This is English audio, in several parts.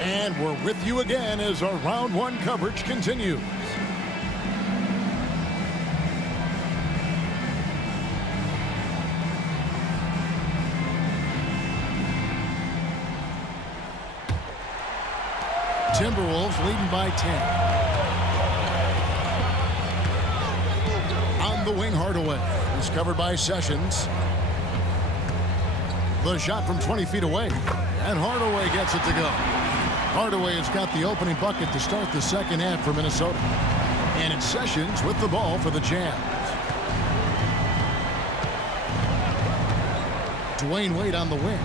And we're with you again as our round one coverage continues. Timberwolves leading by 10. On the wing, Hardaway. He's covered by Sessions. The shot from 20 feet away. And Hardaway gets it to go. Hardaway has got the opening bucket to start the second half for Minnesota. And it's Sessions with the ball for the Jazz. Dwayne Wade on the wing.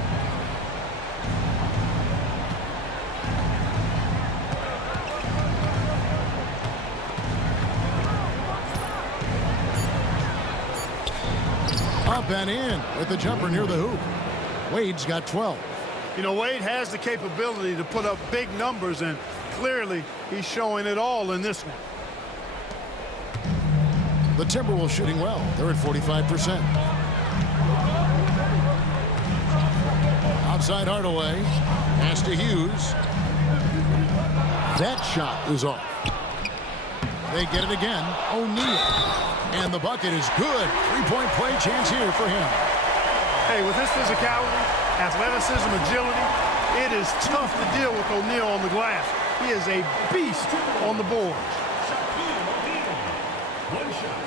Up and in with the jumper near the hoop. Wade's got 12. You know, Wade has the capability to put up big numbers, and clearly he's showing it all in this one. The Timberwolves shooting well. They're at 45%. Outside Hardaway. Pass to Hughes. That shot is off. They get it again. O'Neal. And the bucket is good. Three-point play chance here for him. Hey, with his physicality, athleticism, agility, it is tough to deal with O'Neal on the glass. He is a beast on the board. One shot.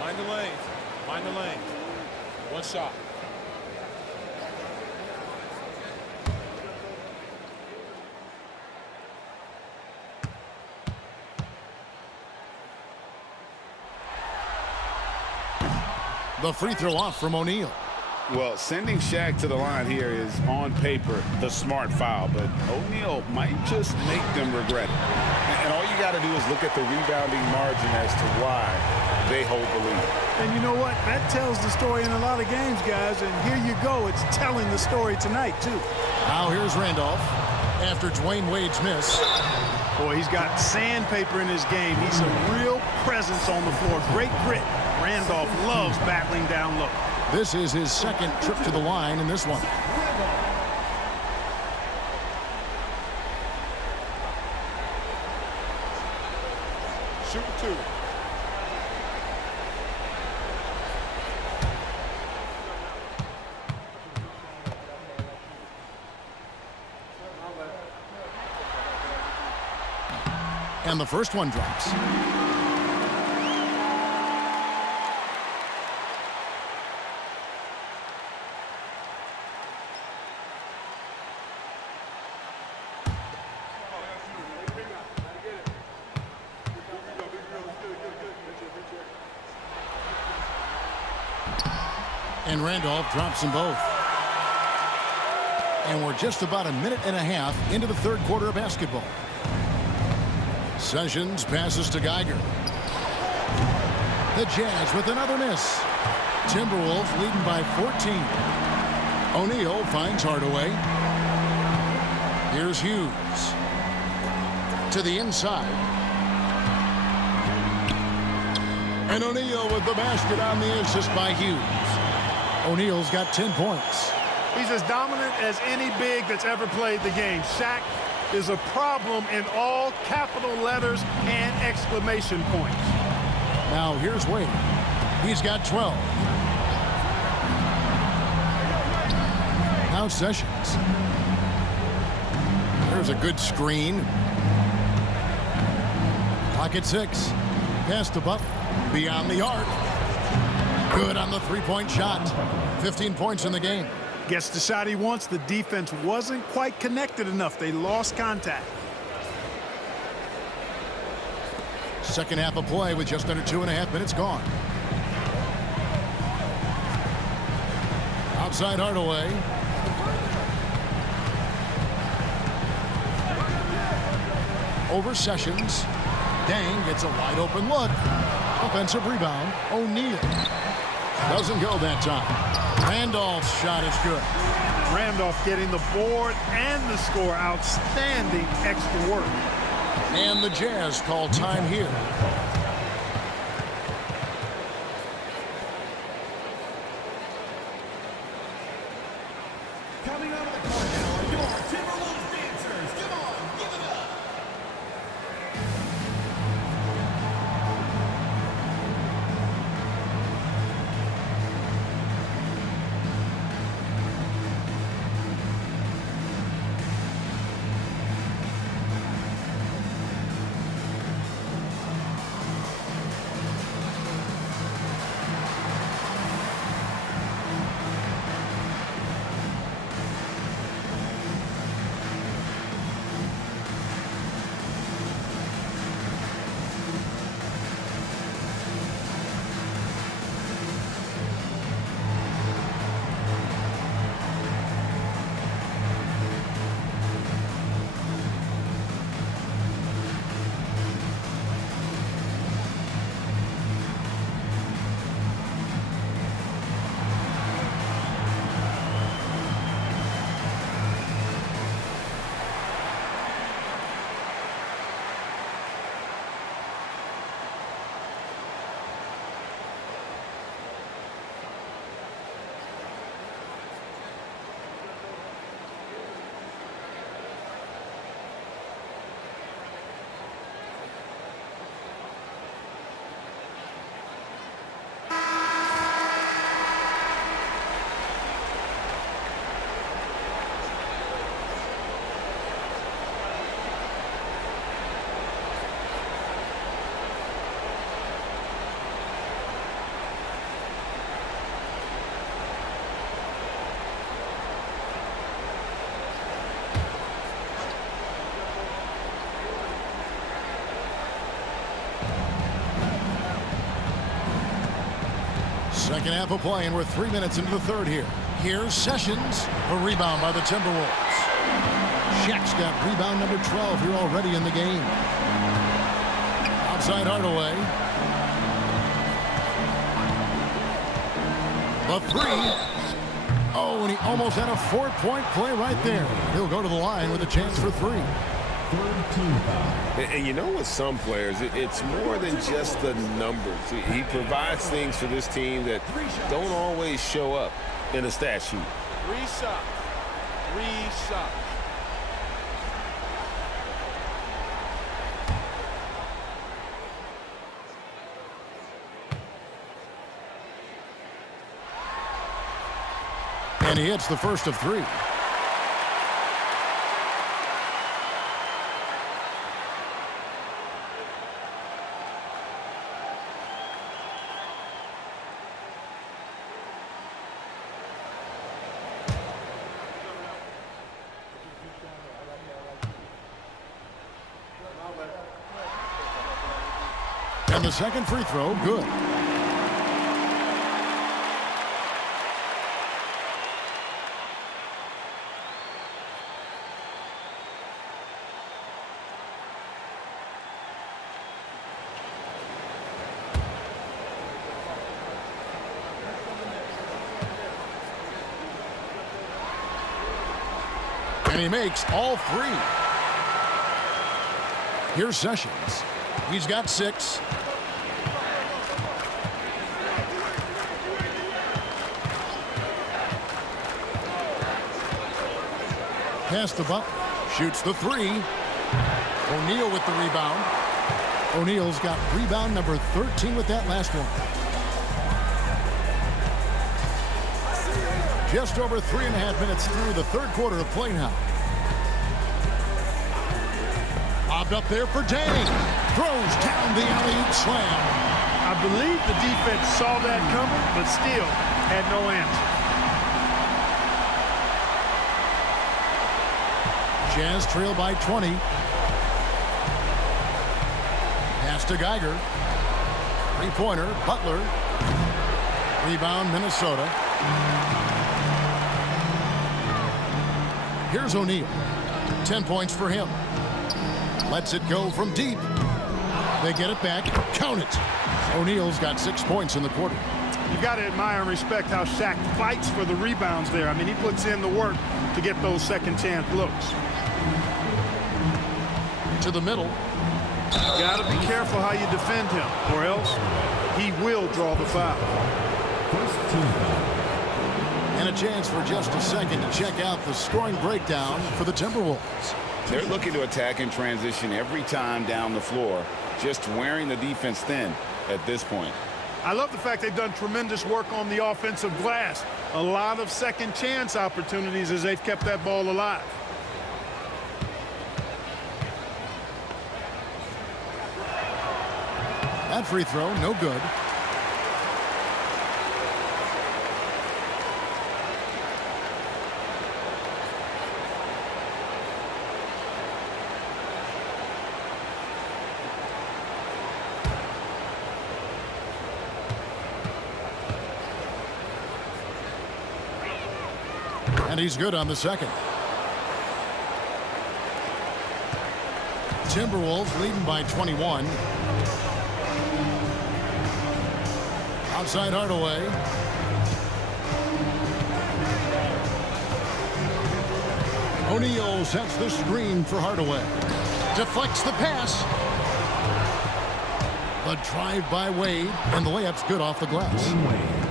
Mind the lane. Mind the lane. One shot. The free throw off from O'Neal. Well, sending Shaq to the line here is, on paper, the smart foul, but O'Neal might just make them regret it. And all you got to do is look at the rebounding margin as to why they hold the lead. And you know what? That tells the story in a lot of games, guys, and here you go. It's telling the story tonight, too. Now here's Randolph after Dwayne Wade's miss. Boy, he's got sandpaper in his game. He's a real presence on the floor. Great grit. Randolph loves battling down low. This is his second trip to the line in this one. Shoot two. And the first one drops. And Randolph drops them both. And we're just about a minute and a half into the third quarter of basketball. Sessions passes to Geiger. The Jazz with another miss. Timberwolves leading by 14. O'Neal finds Hardaway. Here's Hughes. To the inside. And O'Neal with the basket on the assist by Hughes. O'Neal's got 10 points. He's as dominant as any big that's ever played the game. Shaq is a problem in all capital letters and exclamation points. Now here's Wade. He's got 12. Now Sessions. There's a good screen. Clock at 6. Pass to Butler. Beyond the arc. Good on the three-point shot. 15 points in the game. Gets the shot he wants. The defense wasn't quite connected enough. They lost contact. Second half of play with just under 2.5 minutes gone. Outside Hardaway. Over Sessions. Dang gets a wide open look. Offensive rebound. O'Neal. Doesn't go that time. Randolph's shot is good. Randolph getting the board and the score. Outstanding extra work. And the Jazz call time here. Coming out of the court now are your Timberwolves dancers. Come on, Second half of play, and we're 3 minutes into the third here. Here's Sessions. A rebound by the Timberwolves. Shaq's got rebound number 12 here already in the game. Outside Hardaway. The three. Oh, and he almost had a 4-point play right there. He'll go to the line with a chance for three. And you know, with some players, it's more than just the numbers. He provides things for this team that don't always show up in a stat sheet. 3 shots. 3 shots. And he hits the first of 3. And the second free throw, good. And he makes all 3. Here's Sessions. He's got 6. Pass the buck. Shoots the 3. O'Neal with the rebound. O'Neal's got rebound number 13 with that last one. Just over 3.5 minutes through the third quarter of play now. Bobbed up there for Dang. Throws down the alley-oop slam. I believe the defense saw that coming, but still had no answer. Jazz trail by 20. Pass to Geiger. Three-pointer, Butler. Rebound, Minnesota. Here's O'Neal. 10 points for him. Lets it go from deep. They get it back. Count it. O'Neal's got 6 points in the quarter. You've got to admire and respect how Shaq fights for the rebounds there. I mean, he puts in the work to get those second chance looks. To the middle. You got to be careful how you defend him, or else he will draw the foul. And a chance for just a second to check out the scoring breakdown for the Timberwolves. They're looking to attack in transition every time down the floor, just wearing the defense thin at this point. I love the fact they've done tremendous work on the offensive glass. A lot of second chance opportunities as they've kept that ball alive. That free throw, no good. And he's good on the second. Timberwolves leading by 21. Outside Hardaway. O'Neal sets the screen for Hardaway. Deflects the pass. The drive by Wade, and the layup's good off the glass.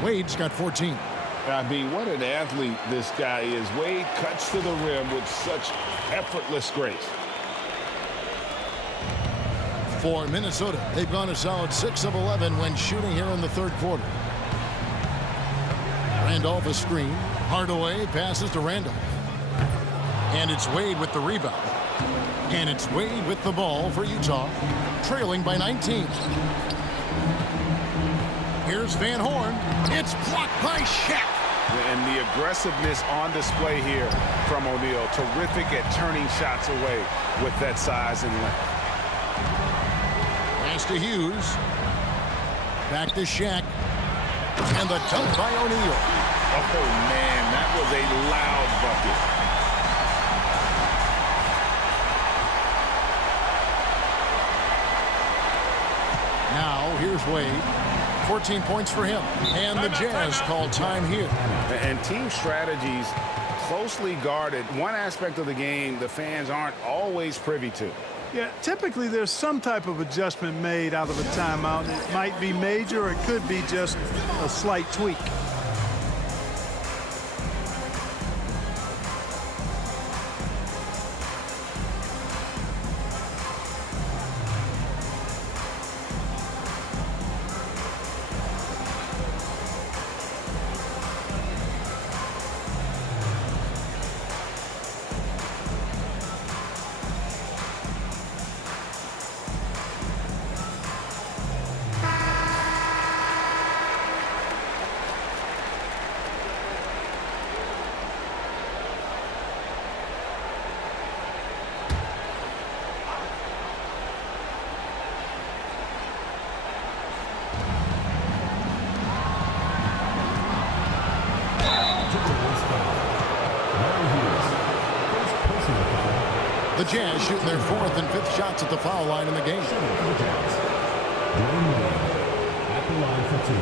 Wade's got 14. I mean, what an athlete this guy is. Wade cuts to the rim with such effortless grace. For Minnesota, they've gone a solid 6 of 11 when shooting here in the third quarter. Randolph a screen. Hardaway passes to Randolph. And it's Wade with the rebound. And it's Wade with the ball for Utah, trailing by 19. Here's Van Horn. It's blocked by Shaq. And the aggressiveness on display here from O'Neal. Terrific at turning shots away with that size and length. Pass to Hughes. Back to Shaq. And the dunk by O'Neal. Oh, man, that was a loud bucket. Now, here's Wade. 14 points for him. And the Jazz call time here. And team strategies closely guarded. One aspect of the game the fans aren't always privy to. Yeah, typically there's some type of adjustment made out of a timeout. It might be major or it could be just a slight tweak. The Jazz shooting their 4th and 5th shots at the foul line in the game. At the line for 2.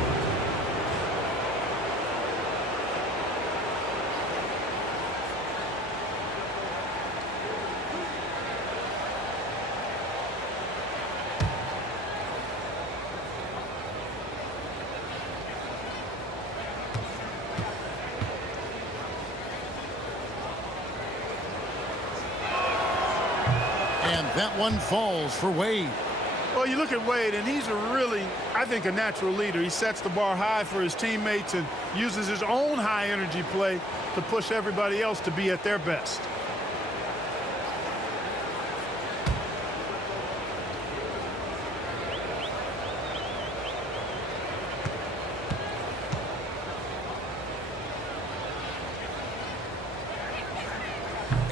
And that one falls for Wade. Well, you look at Wade, and he's I think, a natural leader. He sets the bar high for his teammates and uses his own high-energy play to push everybody else to be at their best.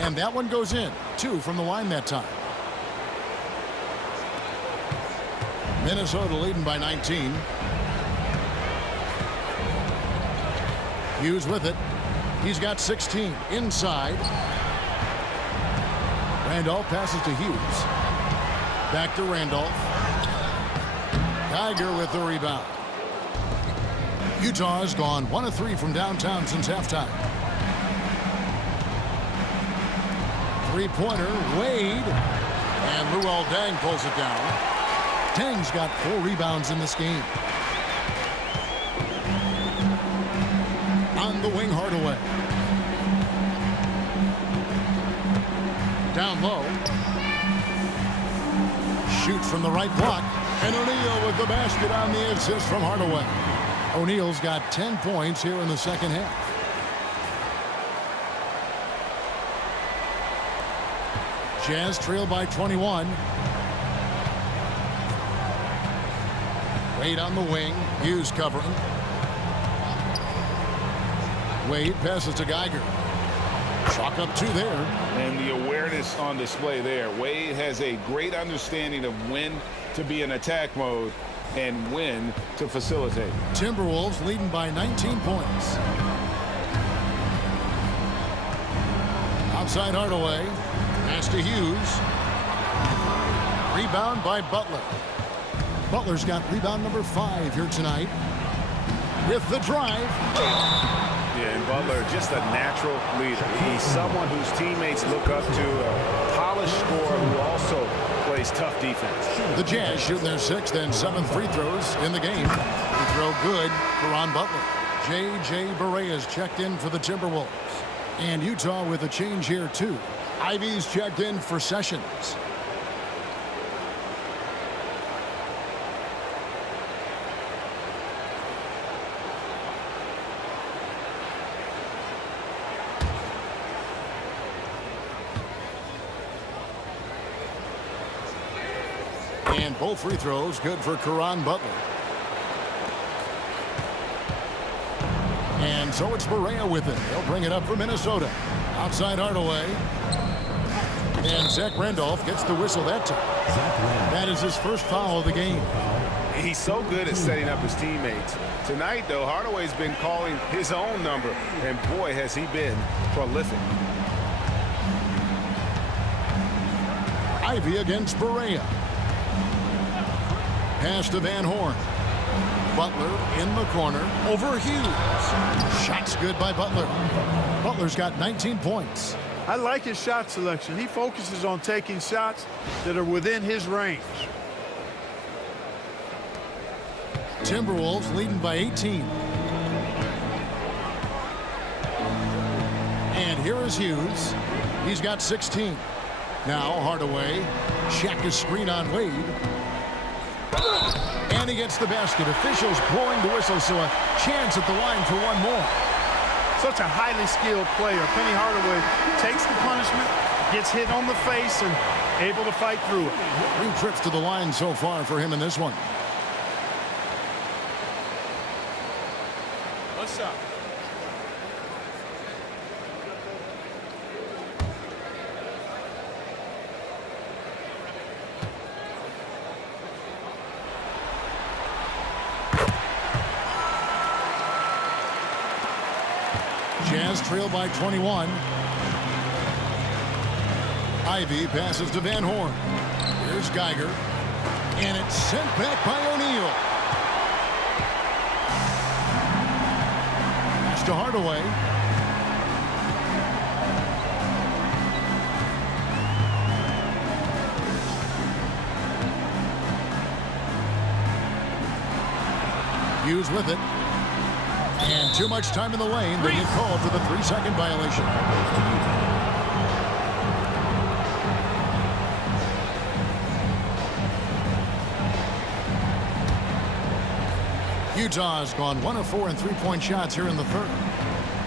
And that one goes in. 2 from the line that time. Minnesota leading by 19. Hughes with it. He's got 16 inside. Randolph passes to Hughes. Back to Randolph. Geiger with the rebound. Utah has gone 1 of 3 from downtown since halftime. Three-pointer, Wade. And Luol Deng pulls it down. Deng's got 4 rebounds in this game. On the wing, Hardaway. Down low. Shoots from the right block. And O'Neal with the basket on the assist from Hardaway. O'Neal's got 10 points here in the second half. Jazz trail by 21. Wade on the wing. Hughes covering. Wade passes to Geiger. Chalk up 2 there. And the awareness on display there. Wade has a great understanding of when to be in attack mode and when to facilitate. Timberwolves leading by 19 points. Outside Hardaway. Pass to Hughes. Rebound by Butler. Butler's got rebound number 5 here tonight. With the drive. Yeah, and Butler, just a natural leader. He's someone whose teammates look up to, a polished scorer who also plays tough defense. The Jazz shooting their 6th and 7th free throws in the game. Free throw good for Ron Butler. J.J. Barea is checked in for the Timberwolves. And Utah with a change here, too. Ivy's checked in for Sessions. And both free throws good for Caron Butler. And so it's Barea with it. They'll bring it up for Minnesota. Outside Hardaway. And Zach Randolph gets the whistle that time. That is his first foul of the game. He's so good at setting up his teammates. Tonight, though, Hardaway's been calling his own number, and boy, has he been prolific. Ivy against Barea. Pass to Van Horn. Butler in the corner over Hughes. Shot's good by Butler. Butler's got 19 points. I like his shot selection. He focuses on taking shots that are within his range. Timberwolves leading by 18. And here is Hughes. He's got 16. Now Hardaway. Shaq is screen on Wade. And he gets the basket. Officials blowing the whistle, so a chance at the line for one more. Such a highly skilled player. Penny Hardaway takes the punishment, gets hit on the face, and able to fight through it. 3 trips to the line so far for him in this one. One shot. Jazz trail by 21. Ivy passes to Van Horn. Here's Geiger. And it's sent back by O'Neal. Pass to Hardaway. Hughes with it. And too much time in the lane. They get called for the 3-second violation. Utah's gone 1 of 4 in 3-point shots here in the third.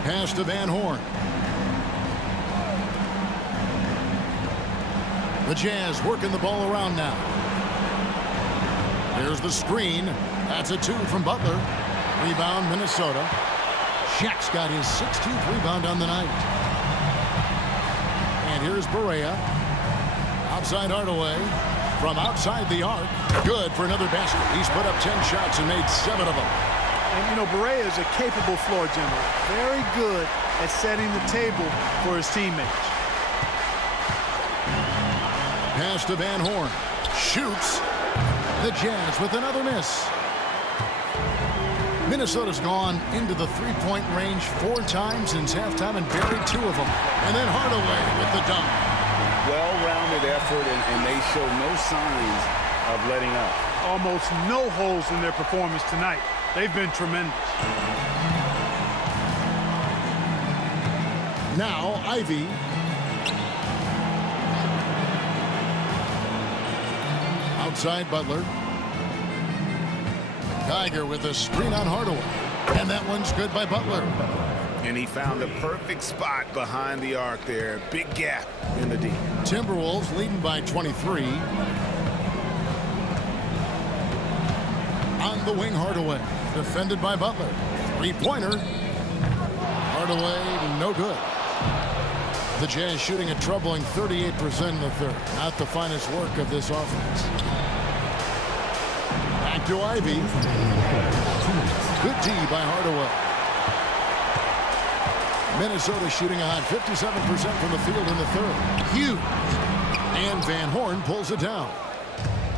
Pass to Van Horn. The Jazz working the ball around now. There's the screen. That's a 2 from Butler. Rebound, Minnesota. Shaq's got his 16th rebound on the night. And here's Barea. Outside Hardaway. From outside the arc. Good for another basket. He's put up 10 shots and made 7 of them. And, you know, Barea is a capable floor general. Very good at setting the table for his teammates. Pass to Van Horn. Shoots. The Jazz with another miss. Minnesota's gone into the 3-point range 4 times since halftime and buried 2 of them. And then Hardaway with the dunk. Well-rounded effort, and they show no signs of letting up. Almost no holes in their performance tonight. They've been tremendous. Now Ivy. Outside Butler. Geiger with a screen on Hardaway. And that one's good by Butler. And he found the perfect spot behind the arc there. Big gap in the D. Timberwolves leading by 23. On the wing, Hardaway. Defended by Butler. 3-pointer. Hardaway, no good. The Jazz shooting a troubling 38% in the third. Not the finest work of this offense. Back to Ivy. Good D by Hardaway. Minnesota shooting a hot 57% from the field in the third. Hughes. And Van Horn pulls it down.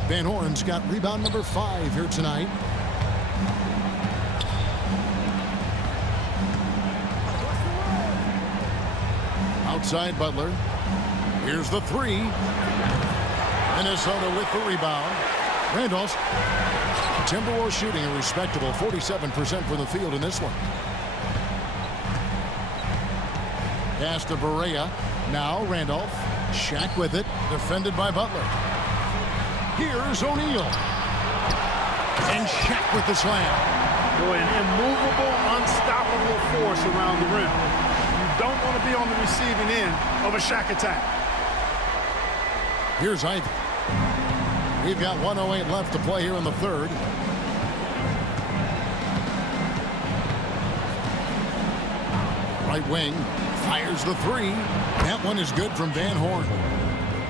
Van Horn's got rebound number 5 here tonight. Outside Butler. Here's the 3. Minnesota with the rebound. Randolph. Timberwolves shooting a respectable 47% from the field in this one. Pass to Barea. Now Randolph. Shaq with it. Defended by Butler. Here's O'Neal. And Shaq with the slam. Boy, an immovable, unstoppable force around the rim. You don't want to be on the receiving end of a Shaq attack. Here's Ivy. We've got 1:08 left to play here in the third. Right wing. Fires the 3. That one is good from Van Horn.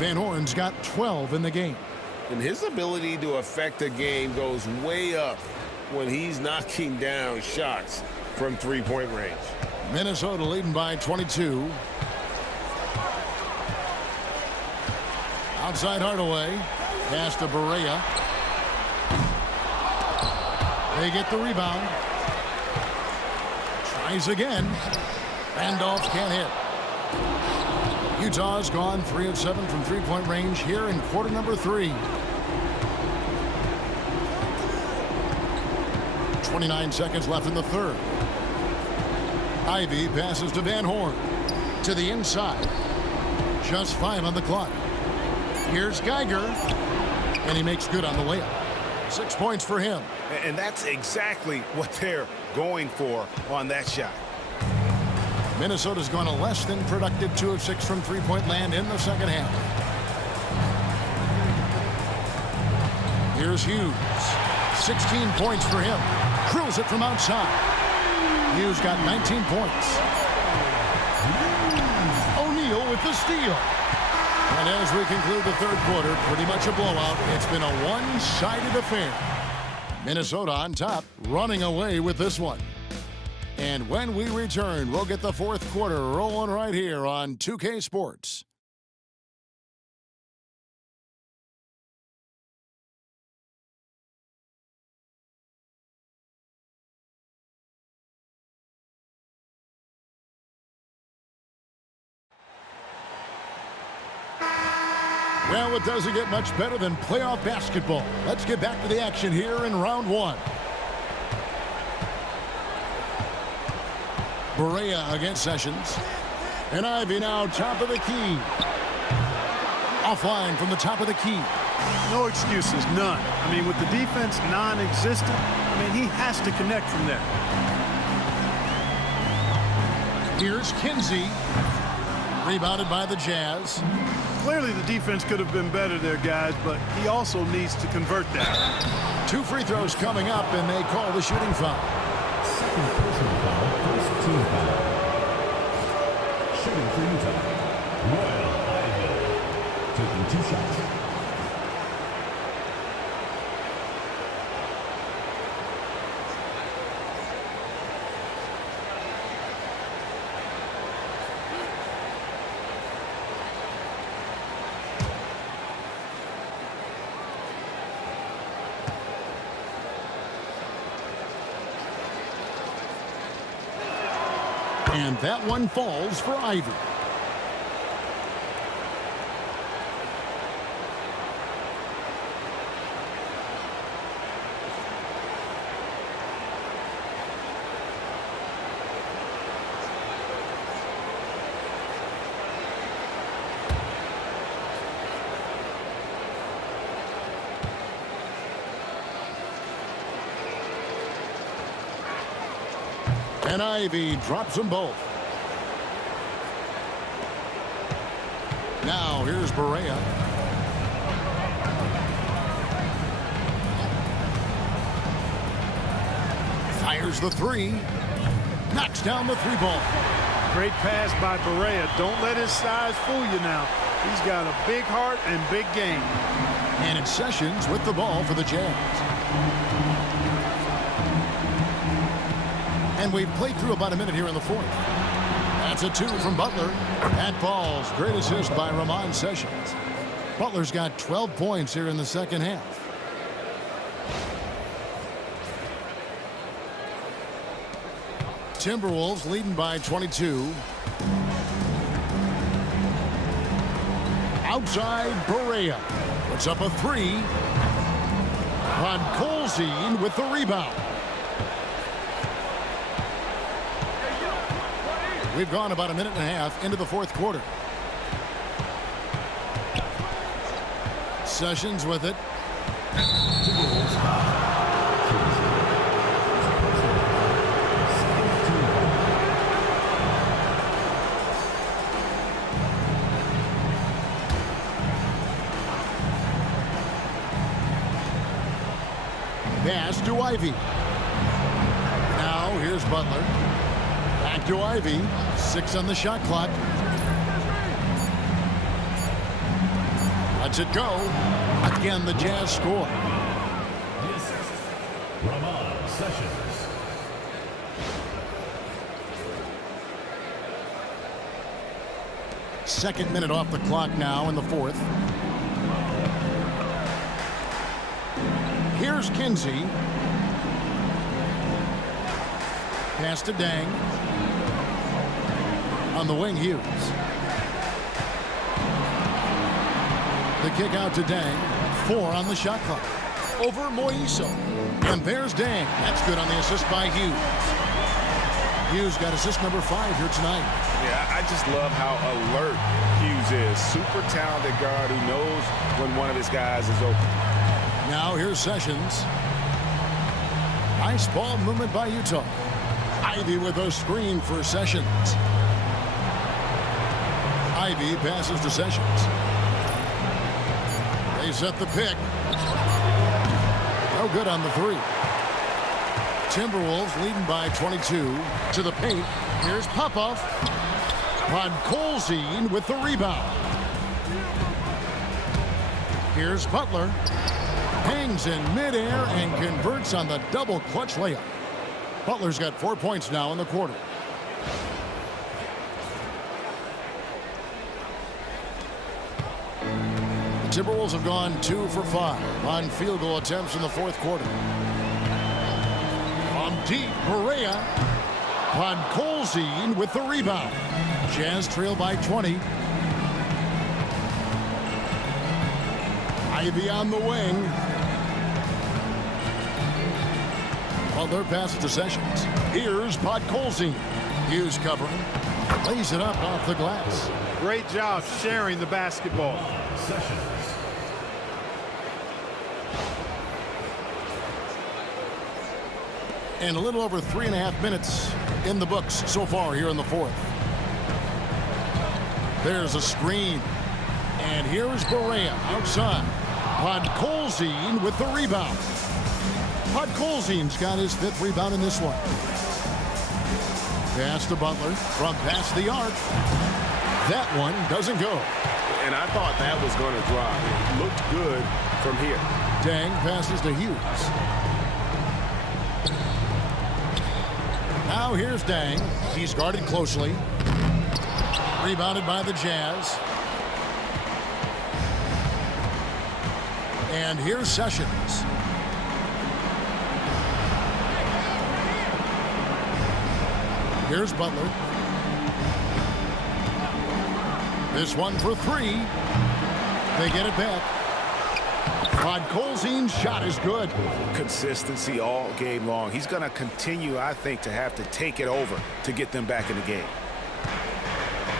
Van Horn's got 12 in the game. And his ability to affect a game goes way up when he's knocking down shots from three-point range. Minnesota leading by 22. Outside Hardaway. Pass to Barea. They get the rebound. Tries again. Randolph can't hit. Utah's gone 3 of 7 from three-point range here in quarter number 3. 29 seconds left in the third. Ivy passes to Van Horn. To the inside. Just 5 on the clock. Here's Geiger. And he makes good on the layup. 6 points for him. And that's exactly what they're going for on that shot. Minnesota's gone a less than productive 2 of 6 from three-point land in the second half. Here's Hughes. 16 points for him. Drills it from outside. Hughes got 19 points. O'Neal with the steal. And as we conclude the third quarter, pretty much a blowout. It's been a one-sided affair. Minnesota on top, running away with this one. And when we return, we'll get the fourth quarter rolling right here on 2K Sports. Well, it doesn't get much better than playoff basketball. Let's get back to the action here in round 1. Barea against Sessions. And Ivy now top of the key. Offline from the top of the key. No excuses, none. I mean, with the defense non-existent, he has to connect from there. Here's Kinsey. Rebounded by the Jazz. Clearly the defense could have been better there, guys, but he also needs to convert that. 2 free throws coming up, and they call the shooting foul. Second personal foul, first team foul. Shooting for Utah, Royal Ivy. Taking 2 shots. And that one falls for Ivy. And Ivy drops them both. Now here's Barea. Fires the 3. Knocks down the 3-ball. Great pass by Barea. Don't let his size fool you now. He's got a big heart and big game. And it's Sessions with the ball for the Jazz. And we've played through about a minute here in the fourth. That's a 2 from Butler. That falls. Great assist by Ramon Sessions. Butler's got 12 points here in the second half. Timberwolves leading by 22. Outside Barea. Puts up a 3. Podkolzin with the rebound. We've gone about a minute and a half into the fourth quarter. Sessions with it. Pass to Ivy. Now here's Butler. Back to Ivy. 6 on the shot clock. Lets it go. Again, the Jazz score. The assist, Ramon Sessions. Second minute off the clock now in the fourth. Here's Kinsey. Pass to Dang. On the wing, Hughes. The kick out to Dang. 4 on the shot clock. Over Moiso. And there's Dang. That's good on the assist by Hughes. Hughes got assist number 5 here tonight. Yeah, I just love how alert Hughes is. Super talented guard who knows when one of his guys is open. Now here's Sessions. Nice ball movement by Utah. Ivy with a screen for Sessions. Ivy passes to Sessions. They set the pick. No good on the 3. Timberwolves leading by 22 to the paint. Here's Popov. Podkolzin with the rebound. Here's Butler. Hangs in midair and converts on the double clutch layup. Butler's got 4 points now in the quarter. The Timberwolves have gone 2 for 5 on field goal attempts in the fourth quarter. From deep, Berea. Podkolzin with the rebound. Jazz trail by 20. Ivy on the wing. Butler passes to Sessions. Here's Podkolzin. Hughes covering. Lays it up off the glass. Great job sharing the basketball. Sessions. And a little over 3.5 minutes in the books so far here in the fourth. There's a screen. And here's Berea outside. Podkolzin with the rebound. Podkolzin's got his 5th rebound in this one. Pass to Butler from past the arc. That one doesn't go. And I thought that was going to drop. It looked good from here. Dang passes to Hughes. Now here's Dang. He's guarded closely. Rebounded by the Jazz. And here's Sessions. Here's Butler. This one for 3. They get it back. Podkolzin's shot is good. Consistency all game long. He's going to continue, I think, to have to take it over to get them back in the game.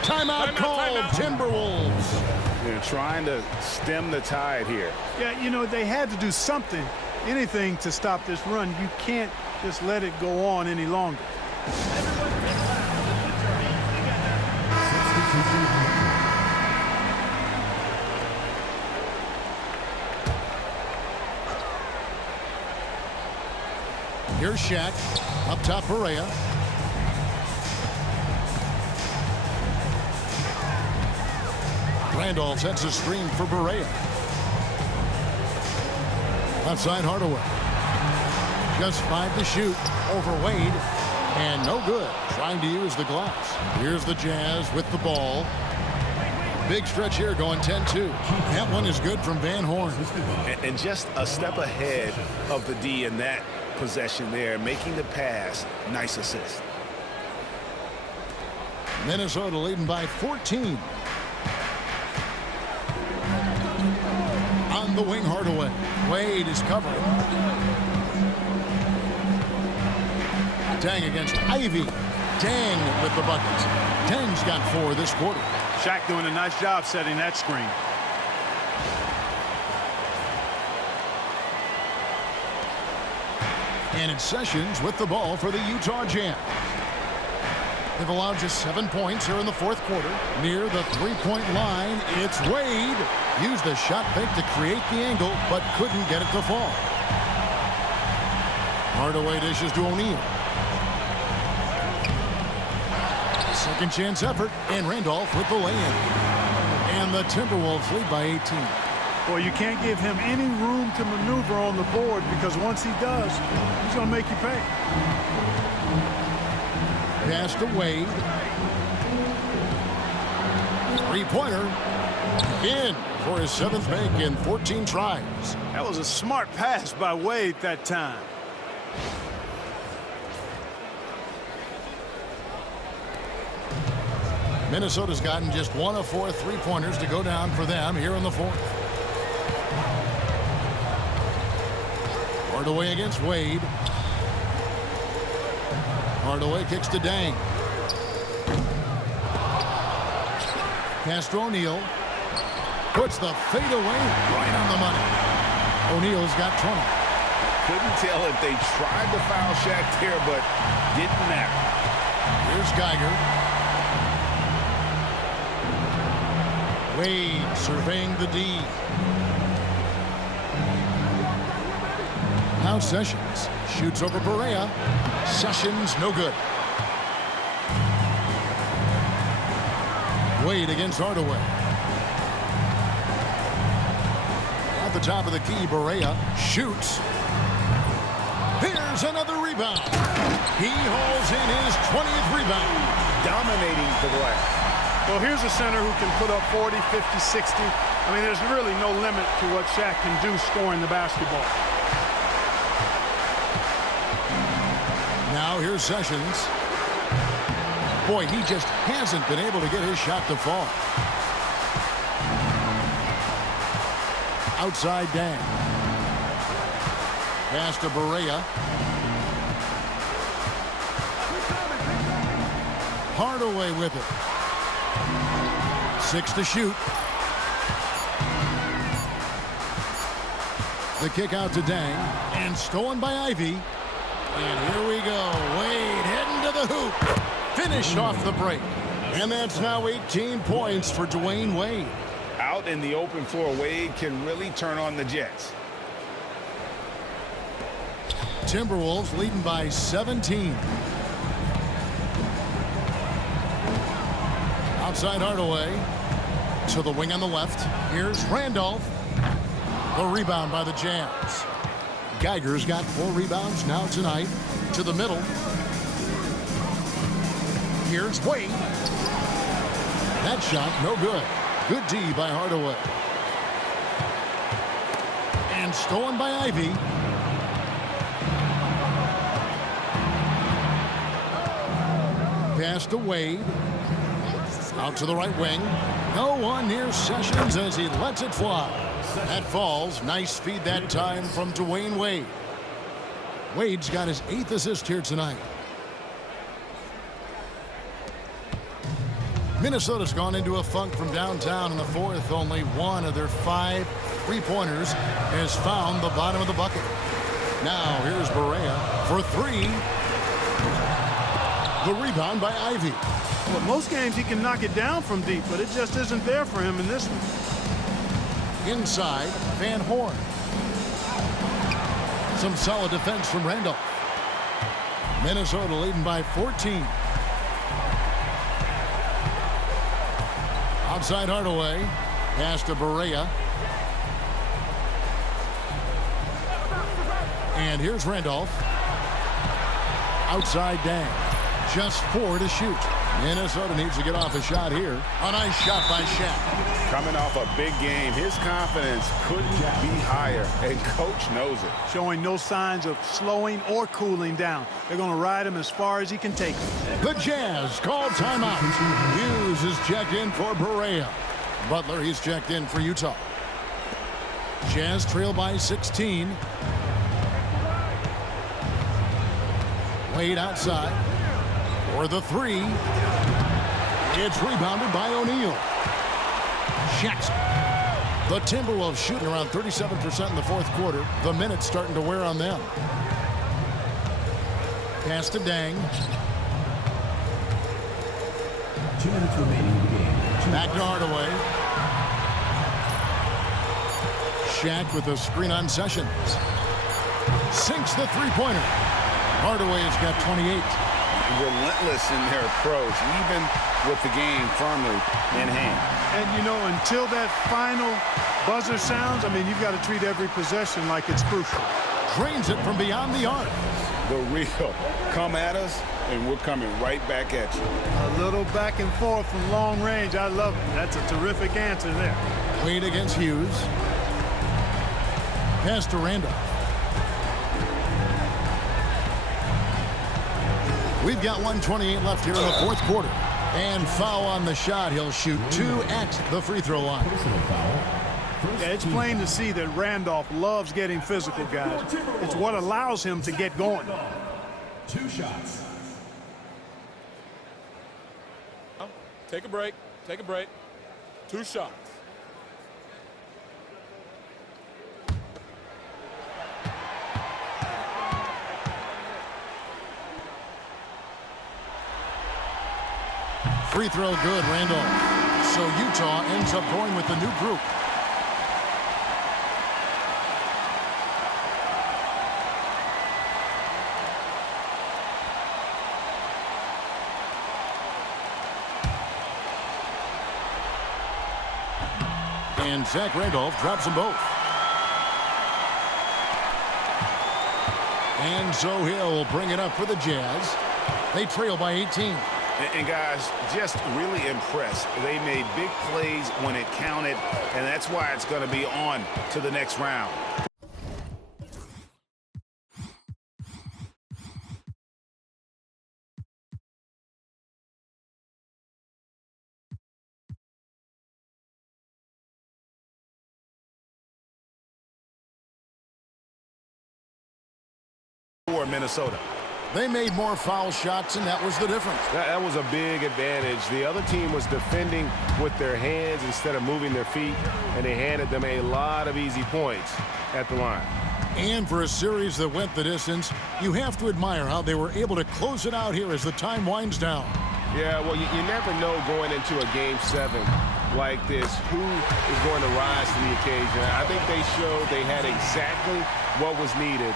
Timeout called, Timberwolves. They're trying to stem the tide here. Yeah, you know, they had to do something, anything to stop this run. You can't just let it go on any longer. Here's Shaq. Up top, Berea. Randolph sets a screen for Berea. Outside Hardaway. Just 5 to shoot over Wade. And no good. Trying to use the glass. Here's the Jazz with the ball. Big stretch here going 10-2. That one is good from Van Horn. And just a step ahead of the D in that possession there, making the pass. Nice assist. Minnesota leading by 14. On the wing, Hardaway. Wade is covering. Dang against Ivy. Dang with the bucket. Dang's got 4 this quarter. Shaq doing a nice job setting that screen. And it's Sessions with the ball for the Utah Jazz. They've allowed just 7 points here in the fourth quarter. Near the three-point line, it's Wade. Used the shot fake to create the angle, but couldn't get it to fall. Hardaway dishes to O'Neal. Second chance effort, and Randolph with the lay-in. And the Timberwolves lead by 18. Well, you can't give him any room to maneuver on the board because once he does, he's going to make you pay. Pass to Wade. Three-pointer. In for his 7th make in 14 tries. That was a smart pass by Wade that time. Minnesota's gotten just 1 of 4 3-pointers to go down for them here in the 4th. Hardaway against Wade. Hardaway kicks to Dang. Pass to O'Neal. Puts the fadeaway right on the money. O'Neal's got 20. Couldn't tell if they tried to foul Shaq there, but didn't matter. Here's Geiger. Wade surveying the D. Now Sessions shoots over Barea. Sessions no good. Wade against Hardaway. At the top of the key, Barea shoots. Here's another rebound. He hauls in his 20th rebound. Dominating the glass. Well, here's a center who can put up 40, 50, 60. I mean, there's really no limit to what Shaq can do scoring the basketball. Now here's Sessions. Boy, he just hasn't been able to get his shot to fall. Outside Dang. Pass to Barea. Hardaway with it. 6 to shoot. The kick out to Dang. And stolen by Ivy. And here we go. Wade heading to the hoop. Finished off the break. And that's now 18 points for Dwayne Wade. Out in the open floor, Wade can really turn on the Jets. Timberwolves leading by 17. Outside Hardaway. To the wing on the left. Here's Randolph. The rebound by the Jazz. Geiger's got 4 rebounds now tonight. To the middle. Here's Wade. That shot no good. Good D by Hardaway. And stolen by Ivy. Pass to Wade. Out to the right wing. No one near Sessions as he lets it fly. That falls. Nice feed that time from Dwayne Wade. Wade's got his 8th assist here tonight. Minnesota's gone into a funk from downtown in the 4th. Only 1 of their 5 3-pointers has found the bottom of the bucket. Now here's Barea for 3. The rebound by Ivy. Well, most games he can knock it down from deep, but it just isn't there for him in this one. Inside, Van Horn. Some solid defense from Randolph. Minnesota leading by 14. Outside Hardaway. Pass to Barea. And here's Randolph. Outside Dang. Just 4 to shoot. Minnesota needs to get off a shot here. A nice shot by Shaq. Coming off a big game, his confidence couldn't be higher, and coach knows it. Showing no signs of slowing or cooling down. They're going to ride him as far as he can take him. The Jazz call timeout. Hughes is checked in for Barea. Butler, he's checked in for Utah. Jazz trail by 16. Wade outside for the 3. It's rebounded by O'Neal. Jackson. The Timberwolves shooting around 37% in the 4th quarter. The minutes starting to wear on them. Pass to Dang. 2 minutes remaining in the game. Back to Hardaway. Shaq with a screen on Sessions. Sinks the 3-pointer. Hardaway's got 28. Relentless in their approach, even with the game firmly in hand. And, you know, until that final buzzer sounds, I mean, you've got to treat every possession like it's crucial. Drains it from beyond the arc. The real come at us, and we're coming right back at you. A little back and forth from long range. I love it. That's a terrific answer there. Wade against Hughes. Pass to Randolph. We've got 1:28 left here in the fourth quarter. And foul on the shot. He'll shoot 2 at the free throw line. Personal foul. Yeah, it's plain to see that Randolph loves getting physical, guys. It's what allows him to get going. 2 shots. Take a break. Take a break. 2 shots. Free throw good, Randolph. So Utah ends up going with the new group. And Zach Randolph drops them both. And so he'll bring it up for the Jazz. They trail by 18. And guys, just really impressed. They made big plays when it counted, and that's why it's going to be on to the next round. For Minnesota. They made more foul shots, and that was the difference. That was a big advantage. The other team was defending with their hands instead of moving their feet, and they handed them a lot of easy points at the line. And for a series that went the distance, you have to admire how they were able to close it out here as the time winds down. Yeah, well, you never know going into a Game 7 like this who is going to rise to the occasion. I think they showed they had exactly what was needed.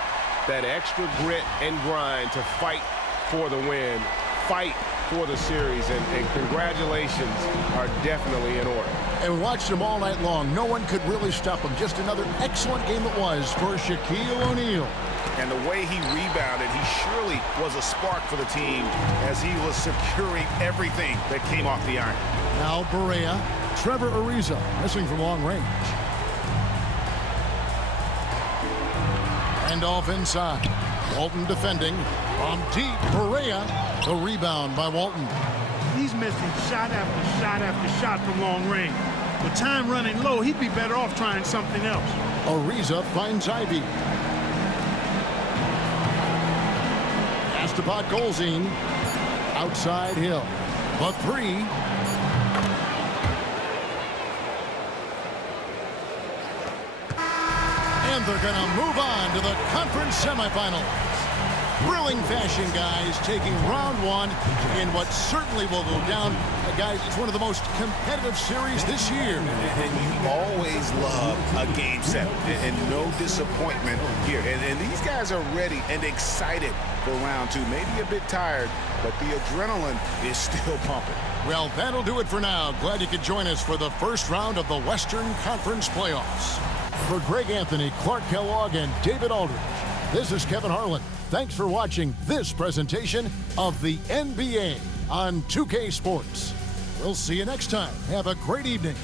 That extra grit and grind to fight for the win, fight for the series, and congratulations are definitely in order. And we watched them all night long. No one could really stop them. Just another excellent game it was for Shaquille O'Neal. And the way he rebounded, he surely was a spark for the team as he was securing everything that came off the iron. Now Barea, Trevor Ariza missing from long range. Randolph inside. Walton defending. From deep, Barea. The rebound by Walton. He's missing shot after shot after shot from long range. With time running low, he'd be better off trying something else. Ariza finds Ivy. Pass to Podkolzin. Outside Hill. The three. And they're going to move on to the conference semifinals. Thrilling fashion, guys, taking round 1 in what certainly will go down. Guys, it's one of the most competitive series this year. And you always love a Game 7, and no disappointment here. And these guys are ready and excited for round 2. Maybe a bit tired, but the adrenaline is still pumping. Well, that'll do it for now. Glad you could join us for the first round of the Western Conference playoffs. For Greg Anthony, Clark Kellogg, and David Aldridge, this is Kevin Harlan. Thanks for watching this presentation of the NBA on 2K Sports. We'll see you next time. Have a great evening.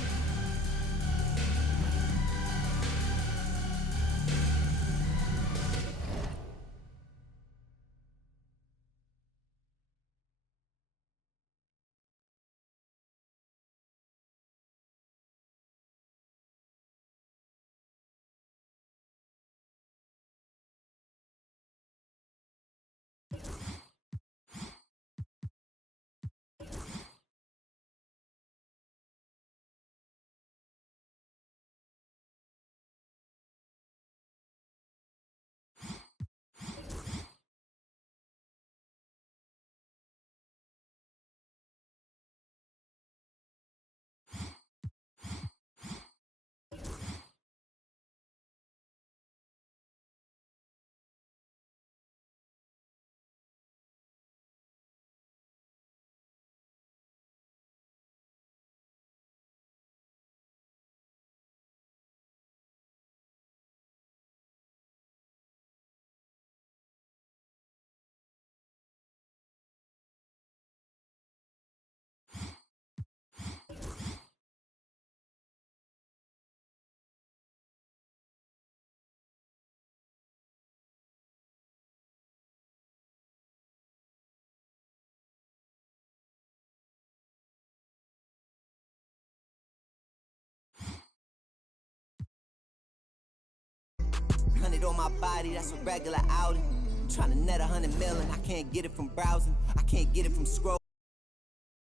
on my body, that's a regular outing. I'm trying to net 100 million, I can't get it from browsing, I can't get it from scrolling.